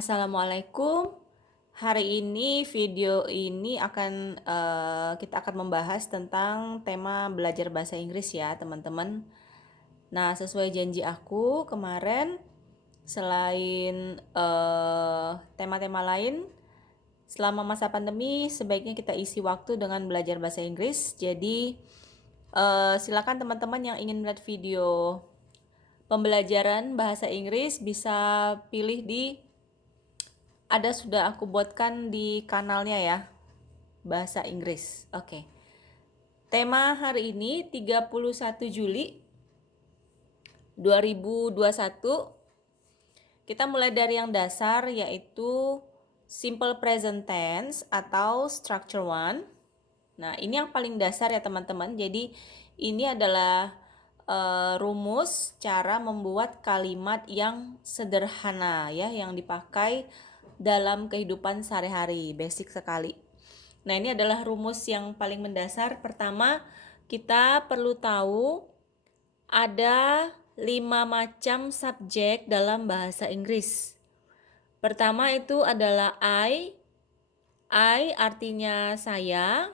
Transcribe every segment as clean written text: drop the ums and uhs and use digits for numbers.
Assalamualaikum. Hari ini video ini kita akan membahas tentang tema belajar bahasa Inggris ya, teman-teman. Nah, sesuai janji aku kemarin, selain tema-tema lain, selama masa pandemi sebaiknya kita isi waktu dengan belajar bahasa Inggris. Jadi, silakan teman-teman yang ingin melihat video pembelajaran bahasa Inggris bisa pilih sudah aku buatkan di kanalnya ya, bahasa Inggris. Oke. Tema hari ini 31 Juli 2021. Kita mulai dari yang dasar yaitu simple present tense atau structure one. Nah, ini yang paling dasar ya teman-teman. Jadi ini adalah rumus cara membuat kalimat yang sederhana ya, yang dipakai dalam kehidupan sehari-hari, basic sekali. Nah, ini adalah rumus yang paling mendasar. Pertama, kita perlu tahu ada 5 macam subjek dalam bahasa Inggris. Pertama itu adalah I. I artinya saya.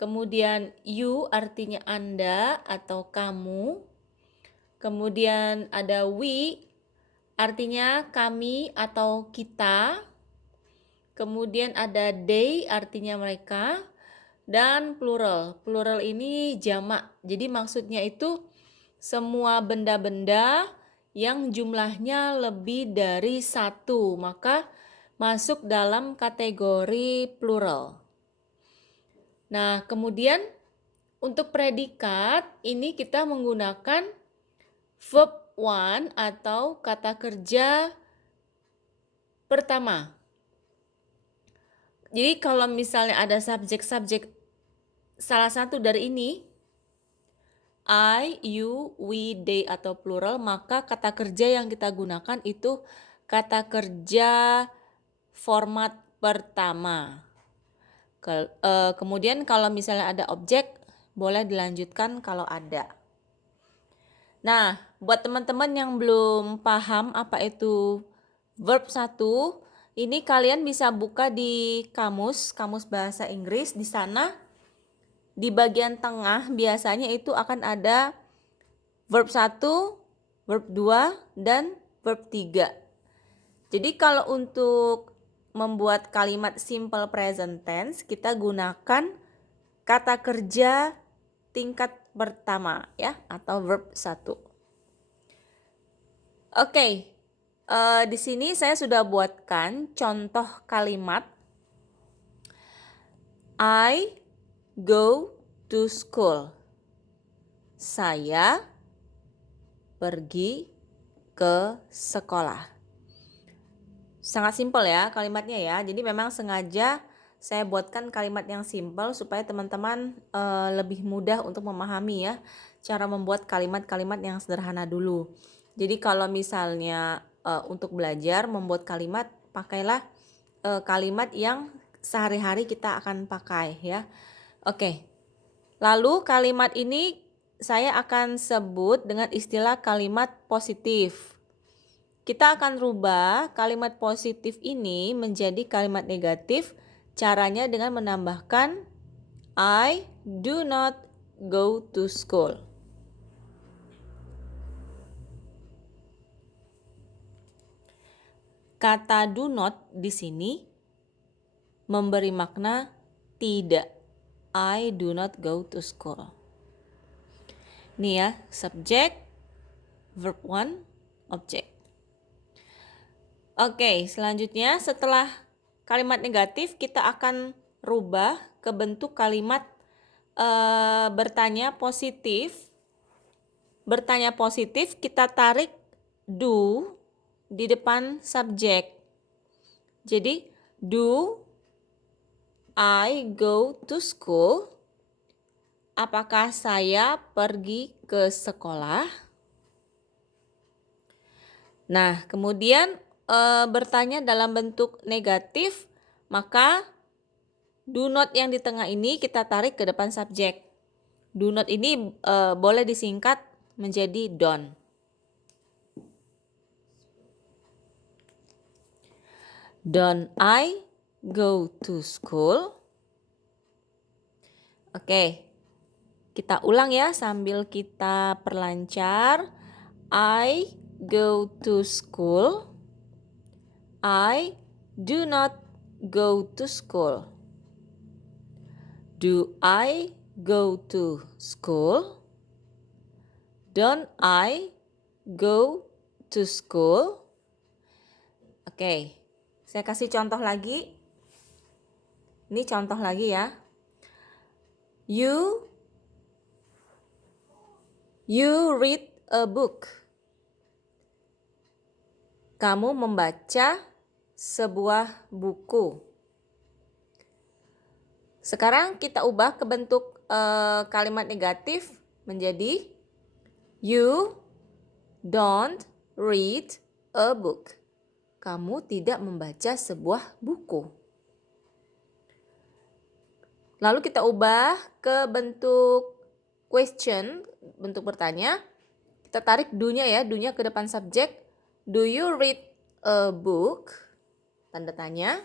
Kemudian you artinya Anda atau kamu. Kemudian ada we artinya kami atau kita. Kemudian ada they artinya mereka. Dan plural. Plural ini jamak. Jadi maksudnya itu semua benda-benda yang jumlahnya lebih dari satu, maka masuk dalam kategori plural. Nah, kemudian untuk predikat ini kita menggunakan verb one atau kata kerja pertama. Jadi kalau misalnya ada subjek-subjek salah satu dari ini, I, you, we, they atau plural, maka kata kerja yang kita gunakan itu kata kerja format pertama. Kemudian kalau misalnya ada objek, boleh dilanjutkan kalau ada. Nah, buat teman-teman yang belum paham apa itu verb 1, ini kalian bisa buka di kamus bahasa Inggris. Di sana di bagian tengah biasanya itu akan ada verb 1, verb 2, dan verb 3. Jadi kalau untuk membuat kalimat simple present tense, kita gunakan kata kerja tingkat pertama ya, atau verb 1. Oke, di sini saya sudah buatkan contoh kalimat. I go to school. Saya pergi ke sekolah. Sangat simpel ya kalimatnya ya. Jadi memang sengaja saya buatkan kalimat yang simpel supaya teman-teman lebih mudah untuk memahami ya cara membuat kalimat-kalimat yang sederhana dulu. Jadi kalau misalnya untuk belajar membuat kalimat, pakailah kalimat yang sehari-hari kita akan pakai ya. Oke. Lalu kalimat ini saya akan sebut dengan istilah kalimat positif. Kita akan rubah kalimat positif ini menjadi kalimat negatif. Caranya dengan menambahkan I do not go to school. Kata do not di sini memberi makna tidak. I do not go to school. Ini ya, subjek, verb one, objek. Oke, selanjutnya setelah kalimat negatif kita akan rubah ke bentuk kalimat bertanya positif. Bertanya positif kita tarik do di depan subjek. Jadi do I go to school? Apakah saya pergi ke sekolah? Nah, kemudian bertanya dalam bentuk negatif, maka do not yang di tengah ini kita tarik ke depan subjek. Do not ini boleh disingkat menjadi don't. Don't I go to school? Oke, kita ulang ya sambil kita perlancar. I go to school. I do not go to school. Do I go to school? Don't I go to school? Oke, saya kasih contoh lagi. Ini contoh lagi ya. You read a book. Kamu membaca sebuah buku. Sekarang kita ubah ke bentuk kalimat negatif menjadi you don't read a book. Kamu tidak membaca sebuah buku. Lalu kita ubah ke bentuk question, bentuk bertanya. Kita tarik do-nya ya, do-nya ke depan subjek. Do you read a book? Tanda tanya.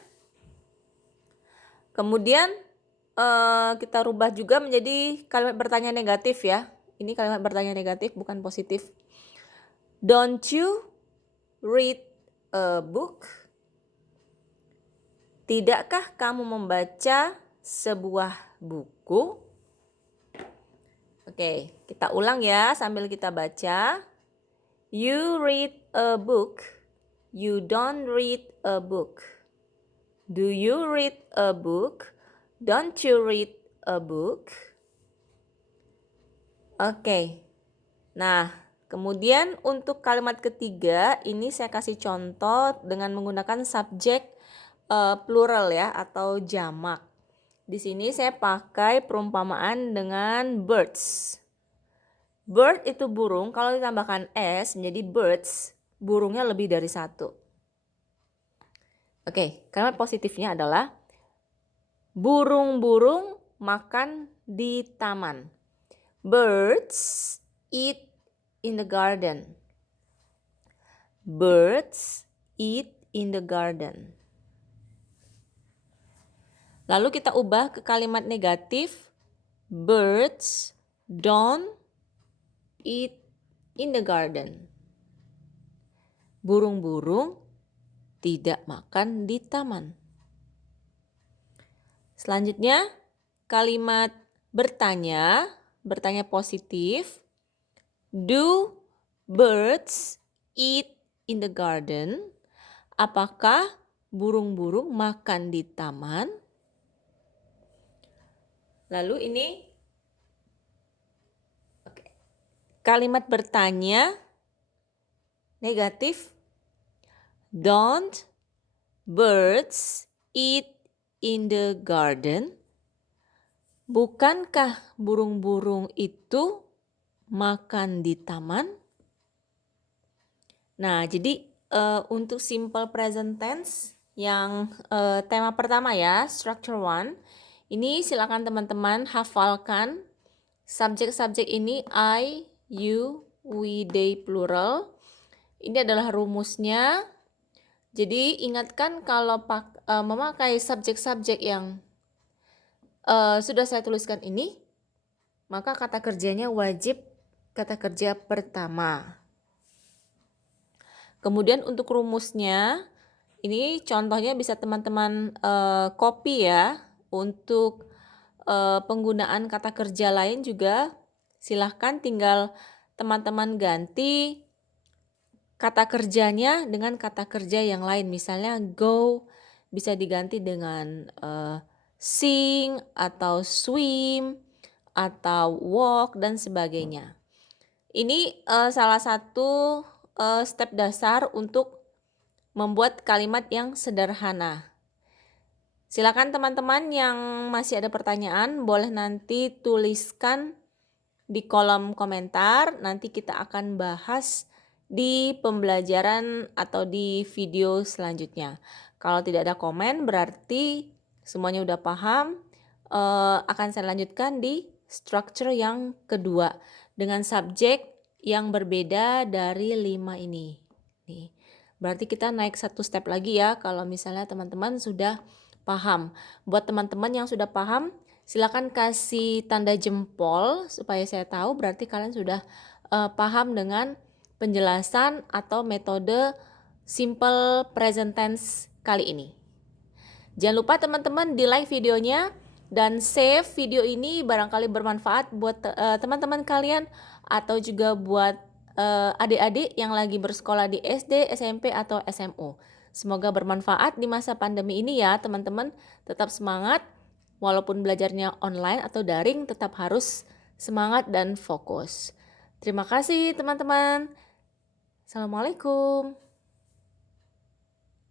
Kemudian kita rubah juga menjadi kalimat bertanya negatif ya. Ini kalimat bertanya negatif, bukan positif. Don't you read a book? Tidakkah kamu membaca sebuah buku? Oke, kita ulang ya sambil kita baca. You read a book. You don't read a book. Do you read a book? Don't you read a book? Oke. Nah, kemudian untuk kalimat ketiga ini saya kasih contoh dengan menggunakan subjek plural ya atau jamak. Di sini saya pakai perumpamaan dengan birds. Bird itu burung, kalau ditambahkan s menjadi birds, burungnya lebih dari satu. Oke, kalimat positifnya adalah burung-burung makan di taman. Birds eat in the garden. Birds eat in the garden. Lalu kita ubah ke kalimat negatif. Birds don't eat in the garden. Burung-burung tidak makan di taman. Selanjutnya, kalimat bertanya positif. Do birds eat in the garden? Apakah burung-burung makan di taman? Lalu ini kalimat bertanya negatif. Don't birds eat in the garden? Bukankah burung-burung itu makan di taman? Nah, jadi untuk simple present tense yang tema pertama ya, structure 1. Ini silakan teman-teman hafalkan subjek-subjek ini I, you, we, they plural. Ini adalah rumusnya. Jadi ingatkan kalau memakai subjek-subjek yang sudah saya tuliskan ini, maka kata kerjanya wajib kata kerja pertama. Kemudian untuk rumusnya, ini contohnya bisa teman-teman copy ya. Untuk penggunaan kata kerja lain juga silahkan tinggal teman-teman ganti kata kerjanya dengan kata kerja yang lain. Misalnya go bisa diganti dengan sing atau swim atau walk dan sebagainya. Ini salah satu step dasar untuk membuat kalimat yang sederhana. Silakan teman-teman yang masih ada pertanyaan boleh nanti tuliskan di kolom komentar. Nanti kita akan bahas di pembelajaran atau di video selanjutnya. Kalau tidak ada komen berarti semuanya udah paham. Akan saya lanjutkan di structure yang kedua dengan subjek yang berbeda dari 5 ini. Nih. Berarti kita naik satu step lagi ya kalau misalnya teman-teman sudah paham. Buat teman-teman yang sudah paham, silakan kasih tanda jempol supaya saya tahu berarti kalian sudah paham dengan penjelasan atau metode simple present tense kali ini. Jangan lupa teman-teman di like videonya dan save video ini, barangkali bermanfaat buat teman-teman kalian atau juga buat adik-adik yang lagi bersekolah di SD, SMP, atau SMU. Semoga bermanfaat di masa pandemi ini ya teman-teman. Tetap semangat, walaupun belajarnya online atau daring tetap harus semangat dan fokus. Terima kasih teman-teman. Assalamualaikum.